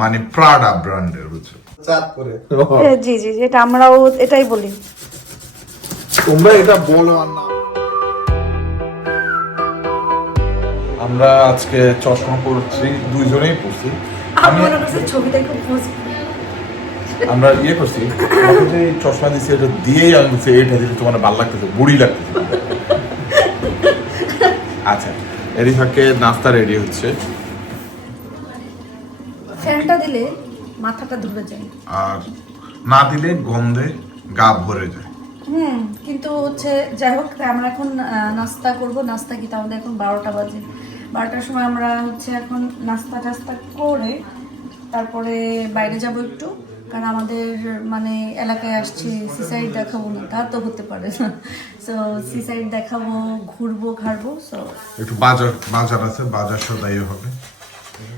মানে প্রাডা ব্র্যান্ডের বুঝছো চাঁদপুরে। জি জি জি, এটা আমরাও এটাই বলি। তোমরা এটা বলো আর না। আমরা আজকে চশমা পড়ছি, দুইজনেই পড়ছি। আমি ছবিটা খুব পছন্দ। আমরা করছি, আমাকে যে চশমা দিছি এটা দিয়েই আমি বলছি এটা দিলে তোমার ভালো লাগতেছে, বুড়ি লাগতেছে। আচ্ছা, এরই ফাঁকে নাস্তা রেডি হচ্ছে। ফ্যানটা দিলে মাথাটা ধরে যায়, আর না দিলে গন্ধে গা ভরে যায়। কিন্তু হচ্ছে যাই হোক, আমরা এখন নাস্তা করব। নাস্তা কি, আমাদের এখন 12টা বাজে। 12টার সময় আমরা হচ্ছে এখন নাস্তা টাস্তা করে তারপরে বাইরে যাব একটু, কারণ আমাদের মানে এলাকায় আসছে, সিসাইড দেখাবো না তা তো হতে পারে না। সো সিসাইড দেখাবো, ঘুরবো, ঘাড়বো। সো একটু বাজার আছে, বাজার সদাইও হবে।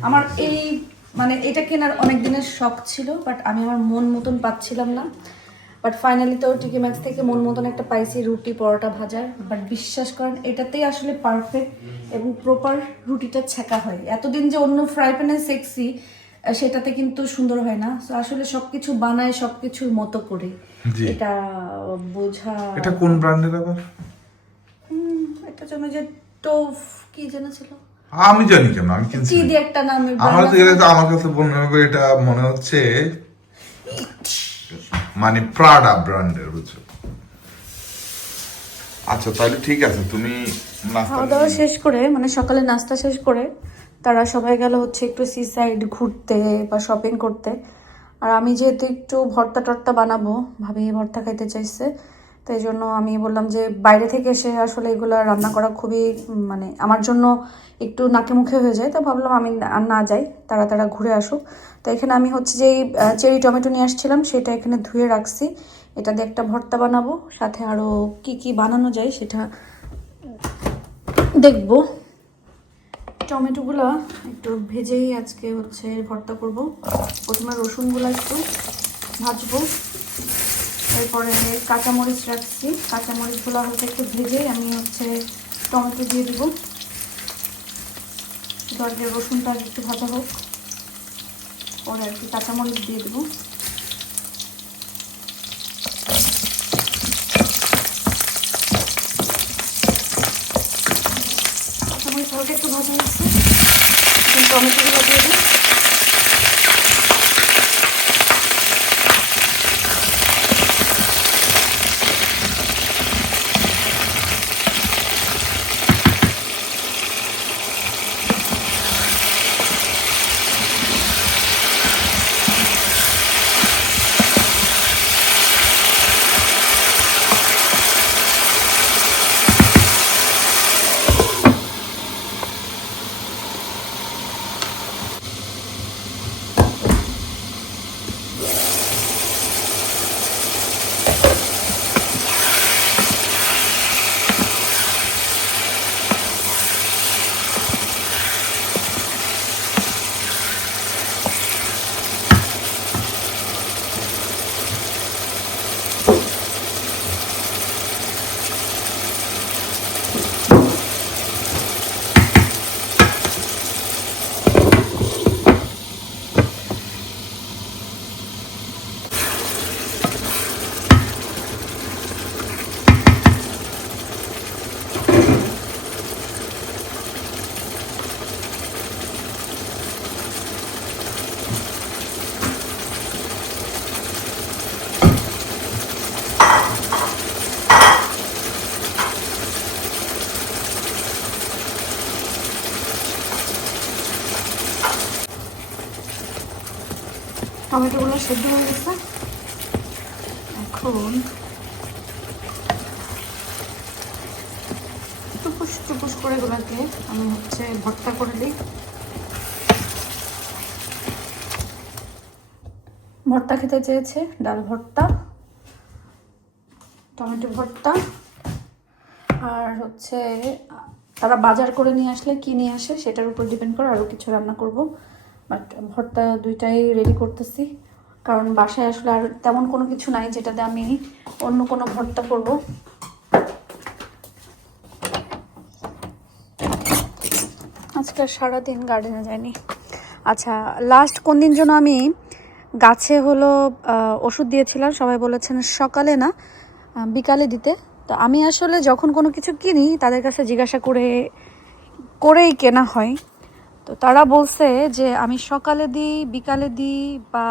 আমার এই মানে এটা কেনার অনেক দিনের শখ ছিল, বাট আমি আমার মন মতন পাচ্ছিলাম না। বাট ফাইনালি তো টিকি ম্যাক্স থেকে মন মতন একটা পাইছি, রুটি পরোটা ভাজার। বাট বিশ্বাস করেন এটাতেই আসলে পারফেক্ট এবং প্রপার রুটিটা ছেঁকা হয়। এতদিন যে অন্য ফ্রাই প্যানে সেকছি সেটাতে কিন্তু সুন্দর হয় না। তো আসলে সবকিছু বানায় সবকিছুর মতো করে, এটা বোঝা। এটা কোন ব্র্যান্ডের আবার? এটা জন্য যে টোফ কি যেন ছিল, আমি জানি কেন, আমি কিনছি। কি দিয়ে একটা নামের আমার তো এটা তো আমার কাছে মনে হয় এটা মনে হচ্ছে মানে প্রাডা ব্র্যান্ডের বুঝছো। আচ্ছা তাহলে ঠিক আছে, তুমি খাওয়া দাওয়া শেষ করে, মানে সকালে নাস্তা শেষ করে তারা সবাই গেল হচ্ছে একটু সি সাইড ঘুরতে বা শপিং করতে। আর আমি যেহেতু একটু ভর্তা টর্তা বানাবো, ভাবি ভর্তা খাইতে চাইছে, তাই জন্য আমি বললাম যে বাইরে থেকে এসে আসলে এগুলো রান্না করা খুবই মানে আমার জন্য একটু নাকে মুখে হয়ে যায়। তো ভাবলাম আমি আর না যাই, তারা ঘুরে আসুক। তো এখানে আমি হচ্ছে যে চেরি টমেটো নিয়ে আসছিলাম, সেটা এখানে ধুয়ে রাখছি। এটা দিয়ে একটা ভর্তা বানাবো, সাথে আরও কি কি বানানো যায় সেটা দেখবো। টমেটোগুলো একটু ভেজেই আজকে হচ্ছে ভর্তা করব। প্রথমে রসুনগুলো একটু ভাজবো, এরপরে কাঁচামরিচ রাখছি, কাঁচামরিচগুলো হচ্ছে একটু ভেজেই আমি হচ্ছে টমেটো দিয়ে দিব। দরকার রসুনটা একটু ভাজা হোক, পরে আর কি কাঁচামরিচ দিয়ে দেবো। কাঁচামরিচ হালকা একটু ভাজা হচ্ছে, টমেটোগুলো দিয়ে দিই। টমেটোগুলো সেদ্ধ হয়ে গেছে, এখন টুকুস টুকুস করে এগুলোকে আমি হচ্ছে ভর্তা করে দিই। ভর্তা খেতে চেয়েছে, ডাল ভর্তা, টমেটো ভর্তা, আর হচ্ছে তারা বাজার করে নিয়ে আসলে কি নিয়ে আসে সেটার উপর ডিপেন্ড করে আরও কিছু রান্না করব। বাট ভর্তা দুইটাই রেডি করতেছি, কারণ বাসায় আসলে আর তেমন কোনো কিছু নাই যেটাতে আমি অন্য কোনো ভর্তা করব। আজকে সারাদিন গার্ডেনে যায়নি, আচ্ছা, লাস্ট কোন দিন যেন আমি গাছে হলো ওষুধ দিয়েছিলাম, সবাই বলেছেন সকালে না বিকালে দিতে। তো আমি আসলে যখন কোনো কিছু কিনি তাদের কাছে জিজ্ঞাসা করেই কেনা হয়। তো তারা বলছে যে আমি সকালে দিই, বিকালে দিই বা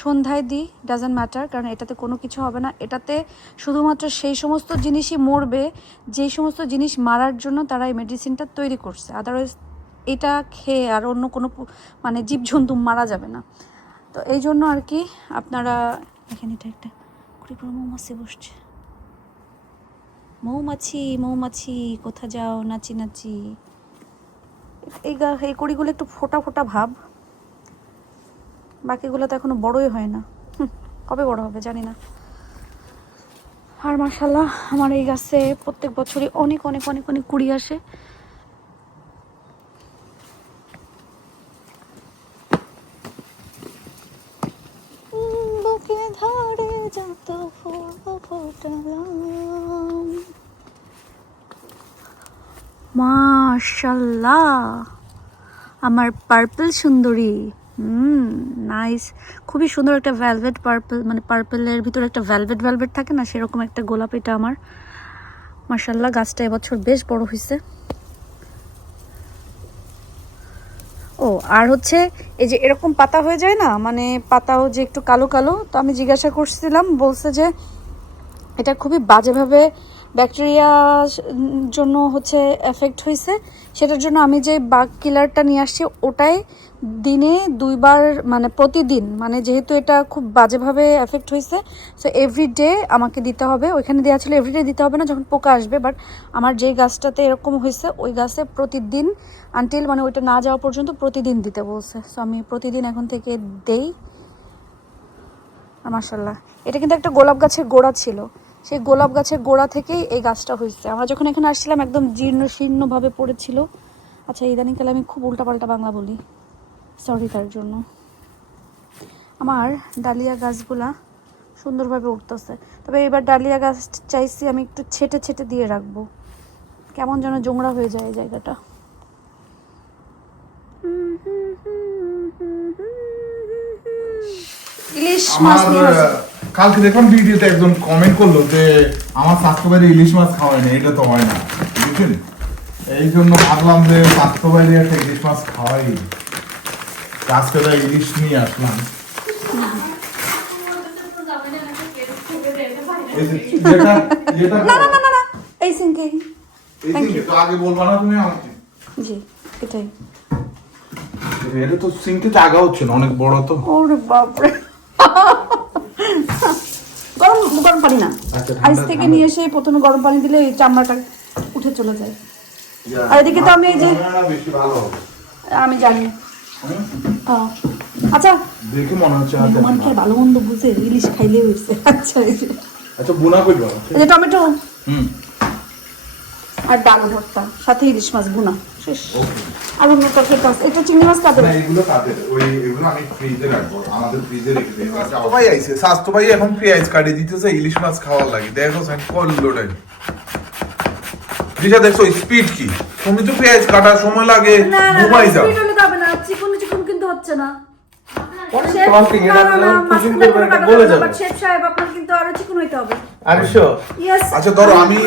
সন্ধ্যায় দিই, ডাজন্ট ম্যাটার, কারণ এটাতে কোনো কিছু হবে না। এটাতে শুধুমাত্র সেই সমস্ত জিনিসই মরবে যেই সমস্ত জিনিস মারার জন্য তারা এই মেডিসিনটা তৈরি করছে। আদারওয়াইজ এটা খেয়ে আর অন্য কোনো মানে জীবজন্তু মারা যাবে না। তো এই জন্য আর কি আপনারা এখানে এটা একটা কুড়ি করে মৌমাছি বসছে। মৌমাছি মৌমাছি কোথা যাও নাচি নাচি। এই কড়িগুলো একটু ফোটা ফোটা ভাব, বাকিগুলো তো এখনো বড়ই হয় না। কবে বড় হবে জানি না। আর মাশাআল্লাহ আমার এই গাছে প্রত্যেক বছরই অনেক অনেক অনেক অনেক কুড়ি আসে। বুকে ধরে যত ফুল ফোটালাম, মাশাআল্লাহ আমার পার্পল সুন্দরী। নাইস, খুবই সুন্দর একটা ভেলভেট পার্পল, মানে পার্পলের ভিতরে একটা ভেলভেট ভেলভেট থাকে না, সেরকম একটা গোলাপ এটা আমার। মাশাআল্লাহ গাছটা এবছর বেশ বড় হয়েছে। ও আর হচ্ছে এই যে এরকম পাতা হয়ে যায় না, মানে পাতাও যে একটু কালো কালো, তো আমি জিজ্ঞাসা করছিলাম, বলছে যে এটা খুবই বাজেভাবে ব্যাকটেরিয়ার জন্য হচ্ছে এফেক্ট হয়েছে, সেটার জন্য আমি যে বাগ কিলারটা নিয়ে আসছি ওটাই দিনে 2 বার, মানে প্রতিদিন, মানে যেহেতু এটা খুব বাজেভাবে এফেক্ট হয়েছে সো এভরিডে আমাকে দিতে হবে। ওইখানে দেওয়া ছিল এভরিডে দিতে হবে না, যখন পোকা আসবে, বাট আমার যেই গাছটাতে এরকম হয়েছে ওই গাছে প্রতিদিন আনটিল মানে ওইটা না যাওয়া পর্যন্ত প্রতিদিন দিতে বলছে। সো আমি প্রতিদিন এখন থেকে দেই। মাশাআল্লাহ এটা কিন্তু একটা গোলাপ গাছের গোড়া ছিল, সেই গোলাপ গাছের গোড়া থেকেই এই গাছটা হয়েছে। আমরা যখন এখানে আসছিলাম একদম জীর্ণ শীর্ণভাবে পড়েছিল। আচ্ছা ইদানিংকালে আমি খুব উল্টাপাল্টা বাংলা বলি, সরি তার জন্য। আমার ডালিয়া গাছগুলা সুন্দরভাবে উঠতেছে, তবে এবার ডালিয়া গাছ চাইছি আমি একটু ছেটে ছেটে দিয়ে রাখবো, কেমন যেন জোংড়া হয়ে যায় এই জায়গাটা। ইলিশ মাছ নিয়ে আসো। কালকে দেখলাম ভিডিওতে একজন কমেন্ট করলো যে আমার স্বাস্থ্য বাইরে ইলিশ মাছ খাওয়ায় না, এটা তো হয় না, বুঝছেন? এই জন্য ভাবলাম যে স্বাস্থ্য বাইরে একটা ইলিশ মাছ খাওয়াই, আজকে তাই ইলিশ নিয়ে আসলাম। না না না না না, এই সিনকে তো আগে বলবা না তুমি আমাকে? জি এটাই। এটা তো সিঙ্কে জায়গা হচ্ছে না, অনেক বড় তো। ওরে বাপরে, গরম গরম পানি না, আইস থেকে নিয়ে এসে প্রথমে গরম পানি দিলে এই চামড়াটা উঠে চলে যায়। আর এদিকে তো আমি এই যে বেশি ভালো হবে আমি জানি। আচ্ছা দেখে মনে হচ্ছে মেহমান খেয়ে ভালো মন্দ বুঝে ইলিশ খাইলে হয়েছে। আচ্ছা এই যে আচ্ছা বুনা কইবা, এই যে টমেটো হুম, আর ডাল ভর্তা সাথে ইলিশ মাছ বুনা শেষ। আর অন্য তরকারি কাজ, এটা চিংড়ি মাছ কাটে না এগুলো কাটে, ওই এগুলো আমি ফ্রিজে রাখবো, আমাদের ফ্রিজে রেখে দেই। স্বাস্থ্য ভাই আইছে, স্বাস্থ্য ভাই এখন পেঁয়াজ কাটে দিতেছে ইলিশ মাছ খাওয়ার লাগে। দেখো সাইন করলোটাই যেটা দেখছো স্পিড কি, তুমি তো পেঁয়াজ কাটার সময় লাগে ঘুমাই যাও। স্পিড হলে হবে না, চিকন চিকন কিন্তু হচ্ছে না। শেফ সাহেব আপনার কিন্তু আরো চিকন হইতে হবে। আচ্ছা ধরো আমি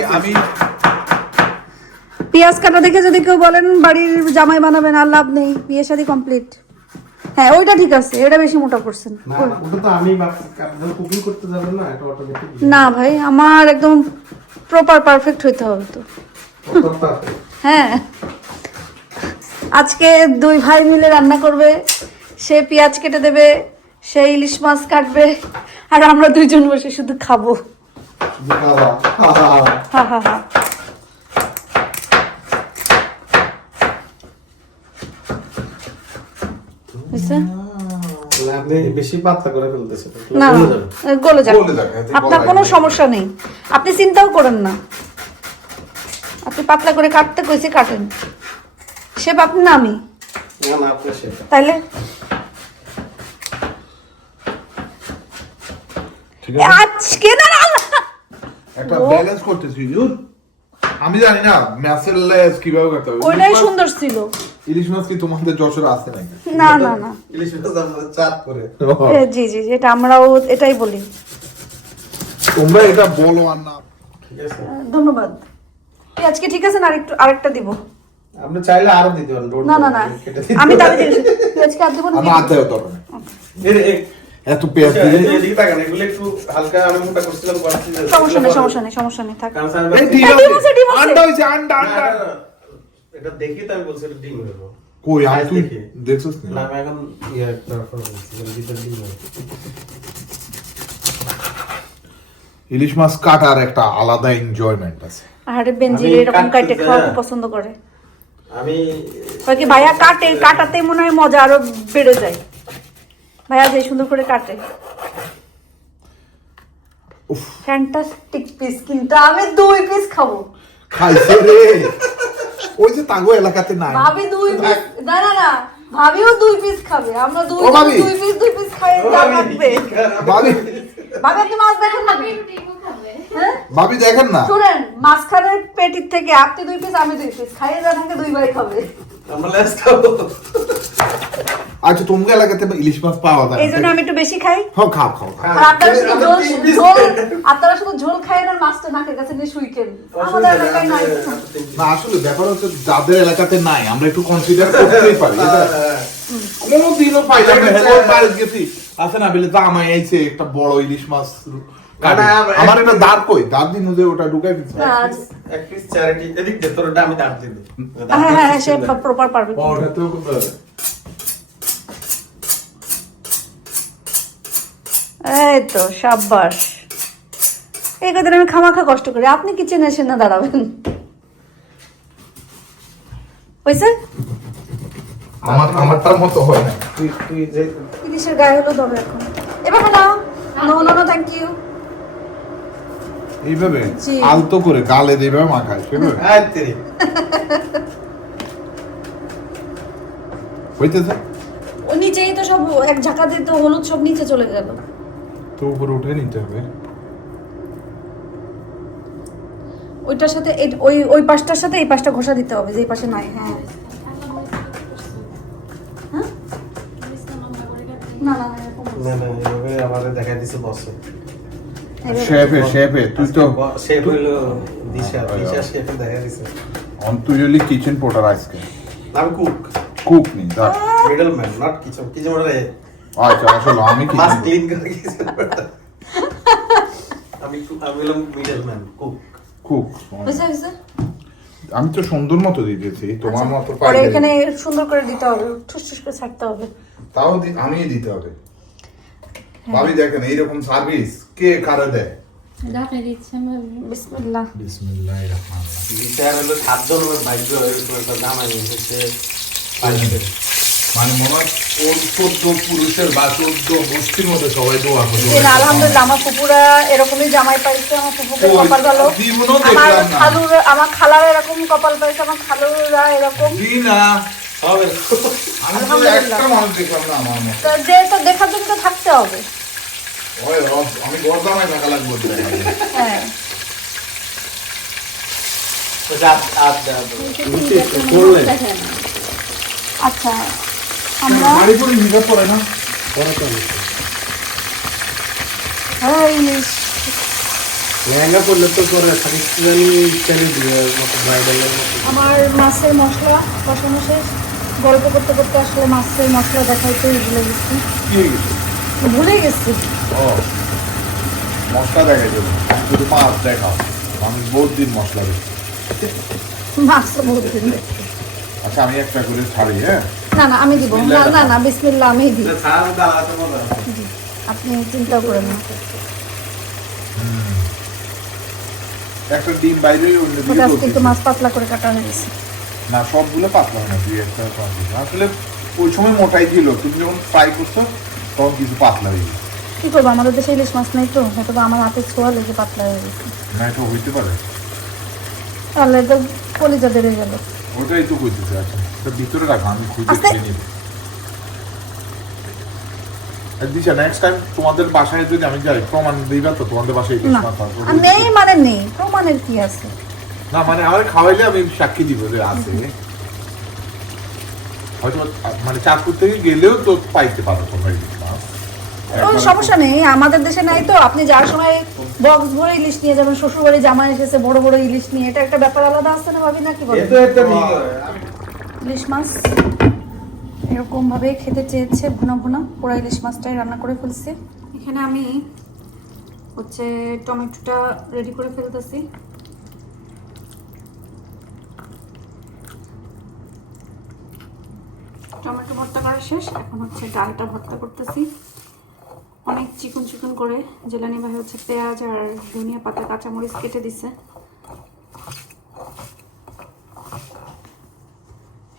পেঁয়াজ কাটা দেখে যদি কেউ বলেন বাড়ির জামাই বানাবেন, আর লাভ নেই, বিয়ে শাদী কমপ্লিট। হ্যাঁ ওইটা ঠিক আছে, এটা বেশি মোটা করছেন না ভাই, আমার একদম প্রপার পারফেক্ট হইতে হবে তো। হ্যাঁ আজকে 2 ভাই মিলে রান্না করবে, সে পেঁয়াজ কেটে দেবে, সে ইলিশ মাছ কাটবে, আর আমরা 2 জন বসে শুধু খাবো। হা হা হা। বেশি পাতলা করে ফেলতেছে, না গলে যাবে, আপনার কোনো সমস্যা নেই, আপনি চিন্তাও করেন না। আপনি পাতলা করে কাটতে কইছি কাটেন, শেফ আপনি না আমি, তাইলে আজকে না একটা ব্যালেন্স করতেছি। আমি জানি না ম্যাসেল লেস কিভাবে করতে হবে, ওইটাই সুন্দর ছিল। ইলিশ মাছ কি তোমাদের যশোরে আছে নাকি? না না না ইলিশ মাছ আমাদের চাঁদ করে। জি জি জি, এটা আমরাও এটাই বলি। তোমরা এটা বলো আর না। ঠিক আছে? ধন্যবাদ। আজকে ঠিক আছে না, আরেকটা দিব? আপনি চাইলে আরো দিতে পারেন। না না না, কেটে দিতে আমি পারেন। দাবি দিচ্ছি আজকে আর দিব না। আমার আদায় তো না। এত পেঁয়াজ আচ্ছা, দিয়ে এদিকে তাকান, এগুলো একটু হালকা আমি মোটা করছিলাম, বাড়তি যে- সমস্যা নেই সমস্যা নেই সমস্যা নেই, থাক। কারণ আমি এই ভাবছি- ডিম ডিম আছে, আছে, ডিম আছে। আন্ডা হইছে, আন্ডা না, আন্ডা। না, না, এটা দেখি তো আমি বলছি এটা ডিম হলো। কই আর আজ তুই দেখি। দেখছস না, না? আমি এখন তারপর বলছি, এর ভিতরে ডিম হলো। ইলিশ মাছ কাটার একটা আলাদা এনজয়মেন্ট আছে। আরে বেনজির আমি এরকম কাটতে কাটে খাওয়া যা। খুব পছন্দ করে। আমি কয় কি ভাইয়া কাটাতে মনে হয় মজা আরো বেড়ে যায়। ভাইয়া যে সুন্দর করে কাটে, উফ, ফ্যান্টাস্টিক পিস, কিন্তু আমি 2 পিস খাবো। খাইছে রে। ওই যে তাগো এলাকাতে নাই। ভাবি 2 পিস, না না না, ভাবিও 2 পিস খাবে। আমরা ও ভাবি। 2 পিস খাই, যা থাকবে। ভাবি, ভাবি আপনি মাছ দেখেন না? হ্যাঁ ভাবি দেখেন না। শুনেন, মাঝখানের পেটির থেকে আপনি 2 পিস, আমি 2 পিস খাইয়ে যা থাকে 2 ভাই খাবে। আমরা লেস খাবো। আচ্ছা তোমাদের এলাকাতে ইলিশ মাছ পাওয়া যায়? এই জন্য আমি একটু বেশি খাই। হ্যাঁ খাও খাও খাও। আর আপনারা শুধু আমরা ঝোল 3 পিস ঝোল খাই। আপনারা শুধু ঝোল খাইয়েন আর মাছটা নাকের কাছে নিয়ে শুইকেন। আমাদের এলাকায় নাই তো। না আসলে ব্যাপার হচ্ছে যাদের এলাকাতে নাই আমরা একটু কনসিডার করতেই পারি। এটা কোনোদিনও পাইলাম না। হ্যাঁ বাইরে গেছি আছে না বলে জামাই আইছে একটা বড় ইলিশ মাছ কাটে। আমার এটা দাঁত কই দাঁত দিন যে ওটা ঢুকাই দিচ্ছে। না, এক পিস চ্যারিটি এদিক দে, তোরটা আমি দাঁত দিই। হ্যাঁ হ্যাঁ সে প্রপার পারবে। ওটা তো এই তো সাব্বাস। এই কথা আমি খামাখা কষ্ট করি, আপনি কিচেনে এসে না দাঁড়াবেন। হয়েছে? আমারটার মতো হয় না। তুই যে ইলিশের গায়ে হলো ধরো এখন। এবার নাও। No no no, thank you. এইভাবে জি। আলতো করে গালে দেবে মাখায় সেভাবে আয় তেরি। হইতেছে ও নিচেই তো সব এক ঝাঁকা দিয়ে তো হলুদ সব নিচে চলে গেল। তো উপরে উঠে নিতে হবে। ওইটার সাথে ওই পাশটার সাথে এই পাশটা ঘষা দিতে হবে, যে এই পাশে নাই। হ্যাঁ হ্যাঁ? না না না, এরকম না। না না, এভাবে আমাদের দেখা দিছে বসে। এইভাবে। শেফে তুই তো শেফ হইলো দিশা শেফে দেখা দিছে। তুই হলি কিচেন পোর্টার আজকে আমি কুক, কুক নি দাঁড়। Middleman, not kitchen. কিচেন মানে আচ্ছা আসলে আমি মাছ কিচেন ক্লিন করে কিচেন। আমি হলাম মিডলম্যান, কুক। কুক হয়েছে হয়েছে। আমি তো সুন্দর মতো দিয়ে দিয়েছি তোমার মতো আচ্ছা, পরে পাই এখানে সুন্দর করে দিতে হবে, ঠুস ঠুস করে ছাড়তে হবে। তাও আমি দিতে হবে। ভাবি দেখেন এইরকম সার্ভিস কে কারে দেয়? বিসমিল্লাহ। বিসমিল্লাহির রহমানির রহিম। বিচার হলো 7 জনের ভাগ্য এরকম একটা জামাই এসেছে পাইছে। মানে মনে হয় 14 পুরুষের বা 14 গোষ্ঠীর মধ্যে সবাই দোয়া করে। আলহামদুলিল্লাহ, আমার ফুপুরা এরকমই জামাই পাইছে। আমার ফুপুকে ওই, কপাল ভালো। জীবনেও আমার দেখলাম না। আমার খালারা এরকম কপাল পাইছে, আমার খালুরা এরকম। জি না হবে। আমি তো আলহামদুলিল্লাহ। একটা মানুষ দেখলাম না আমার মতো। তো যে তো দেখার জন্য তো থাকতে হবে। ওই আমি গর্দামায় টাকা লাগবে। হ্যাঁ তো যা আদ করলে আচ্ছা, আমরা বাড়ি করে হিসাব করে না। পরে তো হ্যাঁ ইলিশ লেহেঙ্গা করলে তো করে পাকিস্তানি স্টাইলে দিয়ে মতো ব্রাইডালের মতো। আমার মাছের মশলা কষানো শেষ। গল্প করতে করতে আসলে মাছের মশলা দেখাইতে ভুলে গেছি। কি ভুলে গেছি। ও মশলা দেখাই দেবো শুধু মাছ দেখাও। আমি বহুত দিন মশলা দিচ্ছি। মাছ তো বহুত দিন দেখি। আচ্ছা আমি একটা করে ছাড়ি। হ্যাঁ না না আমি দিব না, না না বিসমিল্লাহ আমি দিই। না ছাড়া দাও আছে মজা। জি, আপনি চিন্তা করেন না। একটা ডিম বাইরে অন্য দিকে ওটা আজকে একটু করতেছি। মাছ পাতলা করে কাটা হয়ে গেছে। না সবগুলো পাতলা হয় না দুই একটা পাতলা। আসলে ওই সময় মোটাই ছিল তুমি যখন ফ্রাই করছো তখন কিছু পাতলা হয়ে গেছে। কি করবো, আমাদের দেশে ইলিশ মাছ নাই তো, হয়তো বা আমার হাতে ছোঁয়া লেগে পাতলা হয়ে গেছে। না এটা হইতে পারে। তাহলে তো কলিজা বেড়ে গেল। ওটাই তো কইতেছে। আচ্ছা এটা ভিতরে রাখো আমি খুঁজে আস্তে। খেয়ে নিব। দিশা নেক্সট টাইম তোমাদের বাসায় যদি আমি যাই প্রমাণ দিবা তো তোমাদের বাসায় ইলিশ না মাছ আছে? আর নেই মানে নেই, প্রমাণের কি আছে? না মানে আমার খাওয়াইলে আমি সাক্ষী দিব যে আছে। হয়তো মানে চাঁদপুর থেকে গেলেও তো পাইতে পারো তোমরা ইলিশ মাছ। ওই সমস্যা নেই, আমাদের দেশে নাই তো। আপনি যার সময় বক্স ভরে ইলিশ নিয়ে যাবেন, শ্বশুর বাড়ি জামাই এসেছে বড় বড় ইলিশ নিয়ে, এটা একটা ব্যাপার আলাদা আছে না ভাবি, না কি বলেন? ইলিশ মাছ এরকম ভাবে খেতে চেয়েছে, ভুনা ভুনা পুরো ইলিশ মাছটাই রান্না করে ফেলছি। এখানে আমি হচ্ছে টমেটোটা রেডি করে ফেলতেছি। টমেটো ভর্তা করা শেষ, এখন হচ্ছে ডালটা ভর্তা করতেছি অনেক চিকন চিকন করে। জেলানি ভাই হচ্ছে পেঁয়াজ আর ধনিয়া পাতা কাঁচামরিচ কেটে দিছে,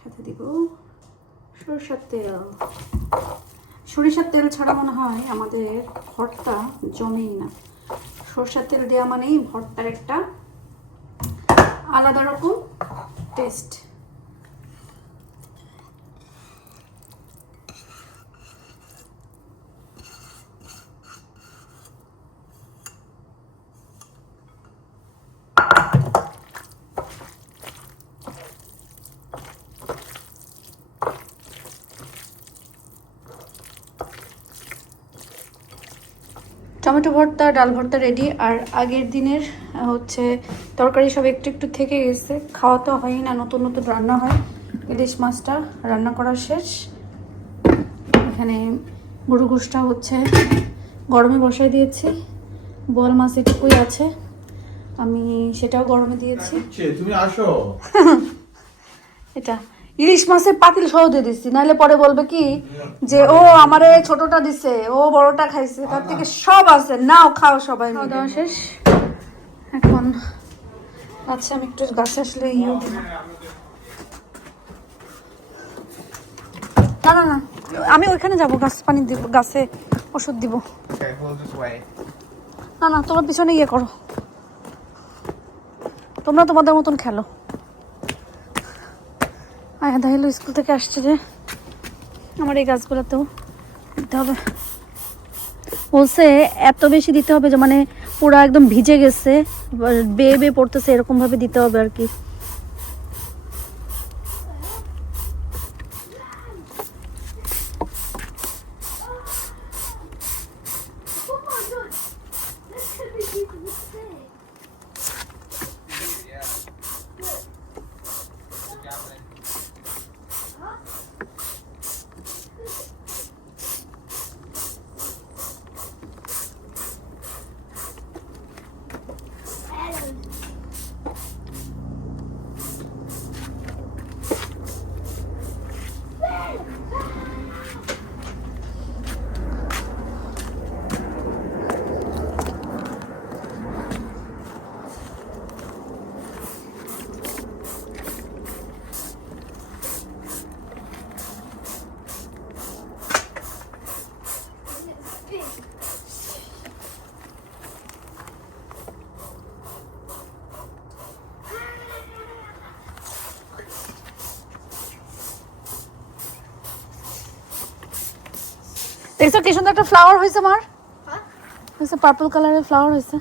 সাথে দিব সরিষার তেল। সরিষার তেল ছাড়া মনে হয় আমাদের ভর্তা জমেই না। সরিষার তেল দেওয়া মানেই ভর্তার একটা আলাদা রকম টেস্ট। টমেটো ভর্তা, ডাল ভর্তা রেডি। আর আগের দিনের হচ্ছে তরকারি সব একটু একটু থেকে গেছে, খাওয়া তো হয়ই না, নতুন নতুন রান্না হয়। ইলিশ মাছটা রান্না করা শেষ। এখানে গরু গোশটা হচ্ছে গরমে বসাই দিয়েছি, বোয়াল মাছ এটুকুই আছে, আমি সেটাও গরমে দিয়েছি। তুমি আসো। এটা ইলিশ মাছের পাতিল সহ দিয়ে দিচ্ছি, নাহলে পরে বলবে কি যে ও আমারে ছোটটা দিছে, ও বড়টা খাইছে, তার থেকে সব আছে, নাও খাও সবাই। খাওয়া দাওয়া শেষ, এখন আচ্ছা আমি একটু গাছে আসলে না না না, আমি ওইখানে যাবো, গাছ পানি দিব, গাছে ওষুধ দিব। না না, তোমরা পিছনে ইয়ে করো, তোমরা তোমাদের মতন খেলো। আয়া দাহিল স্কুল থেকে আসছে যে আমার এই গাছগুলোতেও দিতে হবে, বলছে এত বেশি দিতে হবে যে মানে পুরো একদম ভিজে গেছে, বেয়ে বেয়ে পড়তেছে, এরকম ভাবে দিতে হবে আর কি। দেখছো কি সুন্দর একটা ফ্লাওয়ার হয়েছে, মার হয়েছে, পার্পল কালারের ফ্লাওয়ার হয়েছে।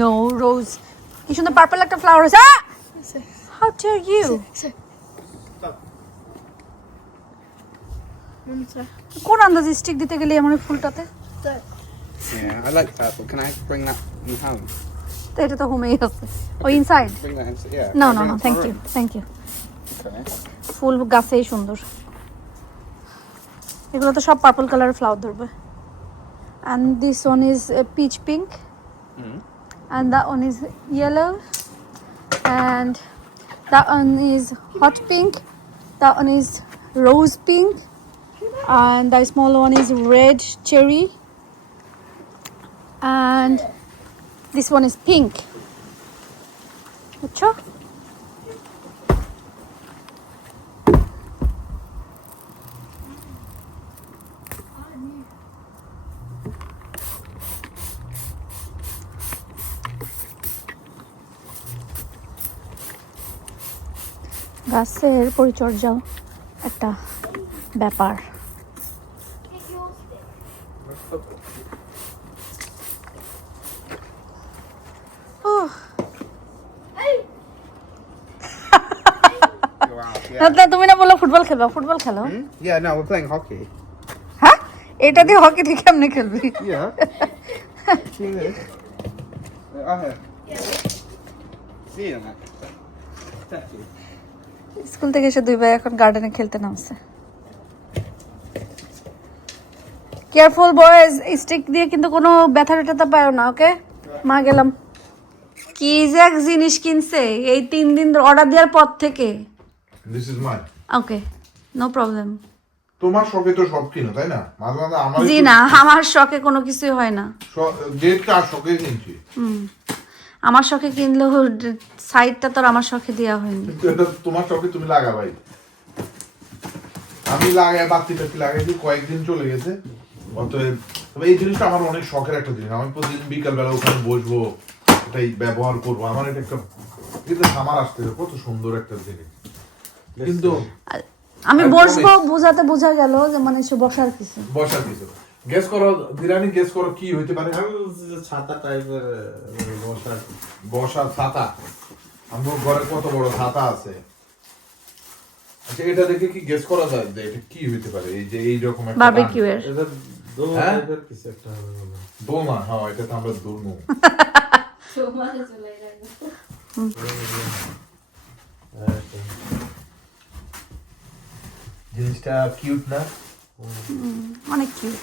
No, rose. কি সুন্দর পার্পল একটা ফ্লাওয়ার হয়েছে। How dare you! কোন আন্দাজে স্টিক দিতে গেলে আমার ফুলটাতে? Yeah, I like purple. Can I bring that in home? তো এটা তো হোমেই আছে। ও inside? Bring that inside, yeah. No, Can I no, bring no, it to thank the you, room? thank you. Okay. ফুল গাছেই সুন্দর, এগুলো তো সব পার্পল কালারের ফ্লাওয়ার ধরবে। And this one is peach pink, and that one is yellow, and that one is hot pink, that one is rose pink, and the small one is red cherry, and this one is pink. Acha? গাছের পরিচর্যাও একটা ব্যাপার। Go out. না তুমি না বললো football খেলবা, football খেলো। Yeah, no, we're playing hockey. হ্যাঁ, এটা দিয়ে হকি দিয়ে কেমনে খেলবি? Yeah. See this? I have. See you, man. Thank you. School থেকে এসে দুই ভাই এখন গার্ডেনে খেলতে নামছে। কেয়ারফুল বয়েজ, স্টিক দিয়ে কিন্তু কোনো ব্যথা ট্যাথা পায় না, ওকে? মা গেলাম। কি যে এক জিনিস কিনছে এই 3 দিন অর্ডার দেওয়ার পর থেকে। This is my. Okay, no problem. তোমার শখে তো সব কিনো, তাই না? মাঝে মাঝে আমার জি না, আমার শখে কোনো কিছুই হয় না। ডেটটা আর শখে কিনছি। আমার শখে কিনলেও সাইডটা তো আর আমার শখে দেওয়া হয়নি। কিন্তু এটা তোমার শখে তুমি লাগাবাই। আমি লাগাই বাতি টাতি লাগাইছি, কয়েকদিন চলে গেছে। অতএব তবে এই জিনিসটা আমার অনেক শখের একটা জিনিস। আমি প্রতিদিন বিকালবেলা ওখানে বসবো, এটাই ব্যবহার করবো। আমার এটা একটা কিন্তু সামার আসতে কত সুন্দর একটা জিনিস। কিন্তু আমি বসবো, বোঝাতে বোঝা গেল যে মানে সে বসার কিছু। বসার কিছু গেস করো, দিরানি গেস করো কি হইতে পারে? ছাতা টাইপের বসার বসার ছাতা। আমার ঘরে কত বড় ছাতা আছে। আচ্ছা, এটা দেখে কি গেস করা যায় যে এটা কি হইতে পারে? এই যে এই রকম একটা বারবিকিউ এর এটা দো হ্যাঁ? টাইপের কিছু একটা হবে মনে হয়। বোমা। হ্যাঁ, এটা তো আমরা দুর্মু। জিনিসটা কিউট না? অনেক কিউট।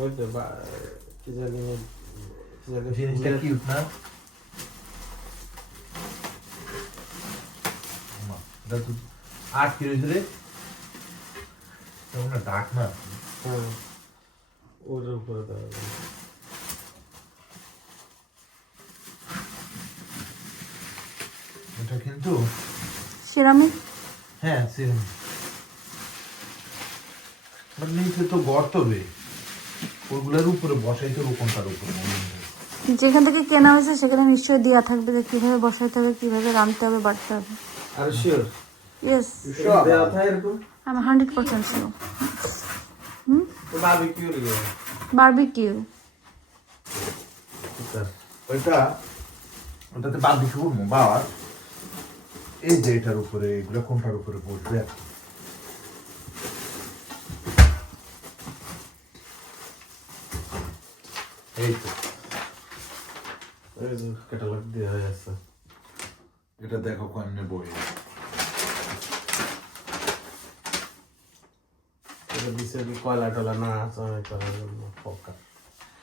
ওই তো কি জানি জিনিসটা কিউট না? আট কি রয়েছে রে? ডাক না? হ্যাঁ, ওর উপরে দেওয়া যাবে। এটা কিন্তু সিরামিক। হ্যাঁ সেম। মানে নিচে তো গর্ত বে, ওগুলোর উপরে বসাইতে হবে কোনটার উপরে? যেখান থেকে কেনা হয়েছে সেখানে নিশ্চয়ই দেওয়া থাকবে যে কিভাবে বসাইতে হবে, কিভাবে রাঁধতে হবে, বাড়তে হবে। আর শিওর ইয়েস, দেওয়া থাকে এরকম আমি 100% শিওর। তো বারবিকিউ রে বারবিকিউ। ওটাতে বারবিকিউ করবো বাবা। এই যে এটার উপরে, এগুলো কোনটার উপরে বসবে? এই তো এই যে ক্যাটালগ দেওয়া আছে। এটা দেখো কেমনে বই। এটা দিছে কি কয়লা টলা না চলে করার জন্য পক্কা।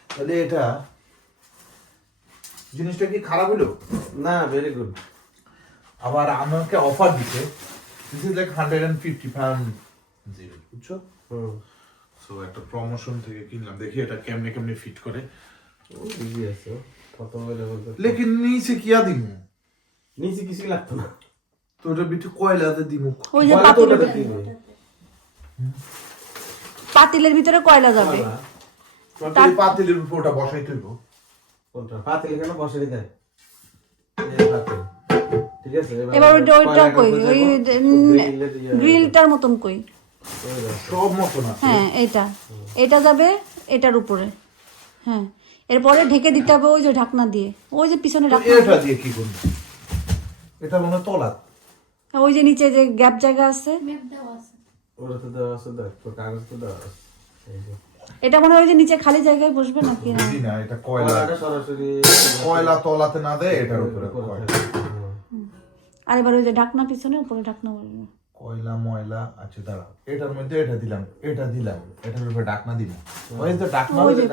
তাহলে এটা জিনিসটা কি খারাপ হলো না? Very good. আবার আমাকে অফার দিতে, this is like 150 pound zero, বুঝছো? সো একটা প্রমোশন থেকে কিনলাম, দেখি এটা কেমনে কেমনে ফিট করে। ইজি আছে কত বলে বলতে। লেকিন নিচে কি দিমু? নিচে কিছু লাগতো না তো ওটা বিটু কয়লাতে দিমু। ওই যে কয়লা তো পাতিলের ওটাতে দিবে। পাতিলের ভিতরে কয়লা যাবে। তার পাতিলের উপর ওটা বসাইতে হইব। কোনটা পাতিল কেন বসে দেয়? এই পাতিল। ঠিক আছে, এবার ওইটা কই, ওই গ্রিলটার মতন কই? সব মতন আছে। হ্যাঁ, এটা যাবে এটার উপরে। হ্যাঁ, এরপরে ঢেকে দিতে হবে ওই যে ঢাকনা দিয়ে, ওই যে পিছনে তো ঢাকনা। এটা দিয়ে কি করব? এটা মনে তলা। ওই যে নিচে যে গ্যাপ জায়গা আছে, ওরা তো দেওয়া আছে, দেখ তো কাগজ তো দেওয়া আছে। এই যে এটা মনে হয় ওই যে নিচে খালি জায়গায় বসবে নাকি? না, বুঝি না, এটা কয়লা। কয়লাটা সরাসরি কয়লা তলাতে না দেয়, এটার উপরে উপরে কয়লা। থাকে। আর এবার ওই যে ঢাকনা পিছনে, উপরে ঢাকনা বসবে। কয়লা ময়লা। আচ্ছা দাঁড়াও, এটার মধ্যে এটা দিলাম, এটার উপরে ঢাকনা দিব। ওই তো ঢাকনা। ওই যে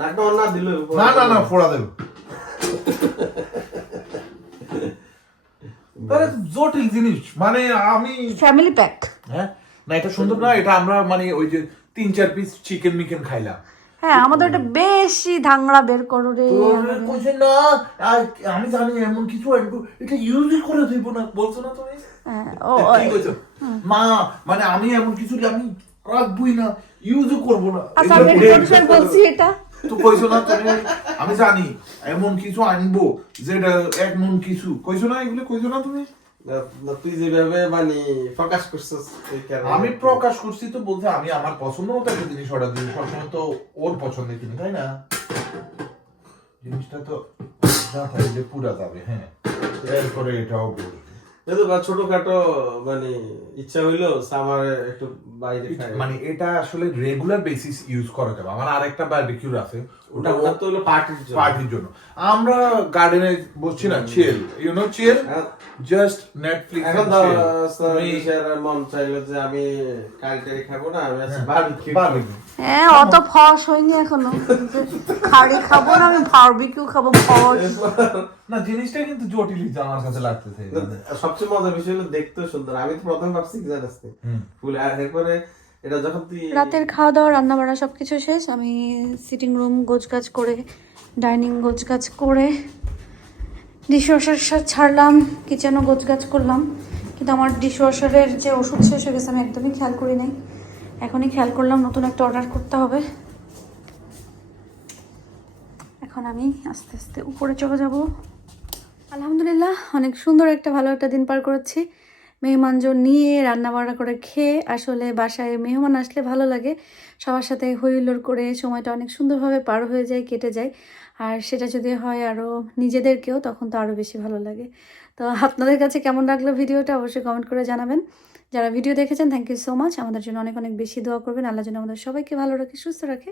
ডাকটা অন্য দিল না না না, ফোড়া দেব। আরে জটিল জিনিস, মানে আমি ফ্যামিলি প্যাক। হ্যাঁ না, এটা সুন্দর না? এটা আমরা মানে ওই যে 3-4 পিস চিকেন মিকেন খাইলাম। হ্যাঁ, আমাদের ওটা বেশি ধাংড়া বের করো রে। কইছে না, আমি জানি এমন কিছু এটা ইউজই করে দিব না, বলছো না তুমি? হ্যাঁ, কি কইছো? মা মানে আমি এমন কিছু আমি রাখবই না, ইউজও করব না। আচ্ছা, আমি কোন সময় বলছি এটা? তো কইছো না তুমি? আমি জানি এমন কিছু আনবো যেটা এক মন কিছু, কইছো না? এগুলো কইছো না তুমি? না, তুই যেভাবে মানে প্রকাশ করছিস এই কারণে। আমি প্রকাশ করছি তো বলতে, আমি আমার পছন্দ মতো একটা জিনিস অর্ডার দিই। সবসময় তো ওর পছন্দের কিনি, তাই না? জিনিসটা তো যা থাকে যে পুরা যাবে। হ্যাঁ, এরপরে এটাও বলবে। যেহেতু বা ছোটখাটো মানে ইচ্ছা হইলো সামার একটু বাইরে খাই, মানে এটা আসলে রেগুলার বেসিস ইউজ করা যাবে। আমার আরেকটা বারবিকিউ আছে, ওটা ওটা তো হলো পার্টির জন্য। পার্টির জন্য। আমরা গার্ডেনে বসছি না, chill, you know, chill, just Netflix. এখন মন চাইলো যে আমি কারিটারি খাবো না, আমি আজকে বারবিকিউ হ্যাঁ, অত ফস হয়নি এখনো যে খাড়ি খাবো না, আমি বারবিকিউ খাবো। ফস না, জিনিসটা কিন্তু জটিলই আমার কাছে লাগতেছে। সবচেয়ে মজার বিষয় হলো দেখতেও সুন্দর। আমি তো প্রথম ভাবছি কি জানিস ফুল, আর এরপরে এটা যখন তুই রাতের খাওয়া দাওয়া রান্না বান্না সবকিছু শেষ। আমি সিটিং রুম গোছগাছ করে, ডাইনিং গোছগাছ করে, ডিশওয়াশার ছাড়লাম, কিচেনও গোছগাছ করলাম। কিন্তু আমার ডিশওয়াশারের যে ওষুধ শেষ হয়ে গেছে আমি একদমই খেয়াল করি নাই, এখনই খেয়াল করলাম। নতুন একটা অর্ডার করতে হবে। এখন আমি আস্তে আস্তে উপরে চলে যাব। আলহামদুলিল্লাহ, অনেক সুন্দর একটা ভালো একটা দিন পার করেছি মেহমানজন নিয়ে, রান্না বান্না করে খেয়ে। আসলে বাসায় মেহমান আসলে ভালো লাগে, সবার সাথে হইহুল্লোড় করে সময়টা অনেক সুন্দরভাবে পার হয়ে যায়, কেটে যায়। আর সেটা যদি হয় আরও নিজেদেরকেও, তখন তো আরও বেশি ভালো লাগে। তো আপনাদের কাছে কেমন লাগলো ভিডিওটা অবশ্যই কমেন্ট করে জানাবেন। যারা ভিডিও দেখেছেন থ্যাংক ইউ সো মাচ। আমাদের জন্য অনেক অনেক বেশি দোয়া করবেন। আল্লাহ যেন আমাদের সবাইকে ভালো রাখে, সুস্থ রাখে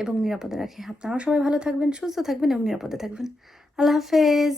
এবং নিরাপদে রাখে। আপনারাও সবাই ভালো থাকবেন, সুস্থ থাকবেন এবং নিরাপদে থাকবেন। আল্লাহ হাফেজ।